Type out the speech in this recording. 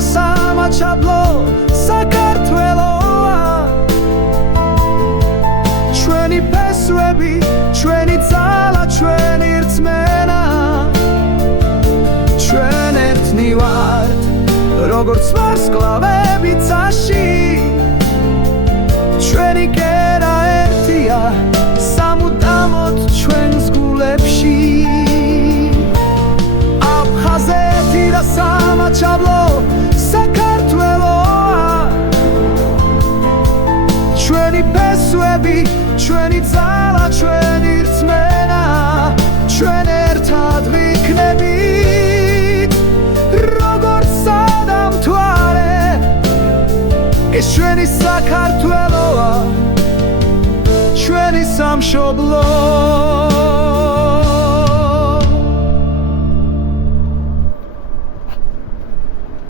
სამაჩაბლო საქართველოა ჩვენი ფესვები ჩვენი ძალა ჩვენი რწმენა ჩვენ ერთნი ვართ როგორც ვარსკვლავები წაში ჩვენი კერა ერთია სამუდამოდ ჩვენს გულებში აფხაზეთი და სამაჩაბლო საქართველოა ჩვენი ფესვები ჩვენი ძალა ჩვენი რწმენა ჩვენ ერთად ვიქნებით როგორც სადამთვარე ეს ჩვენი საქართველოა ჩვენი სამშობლო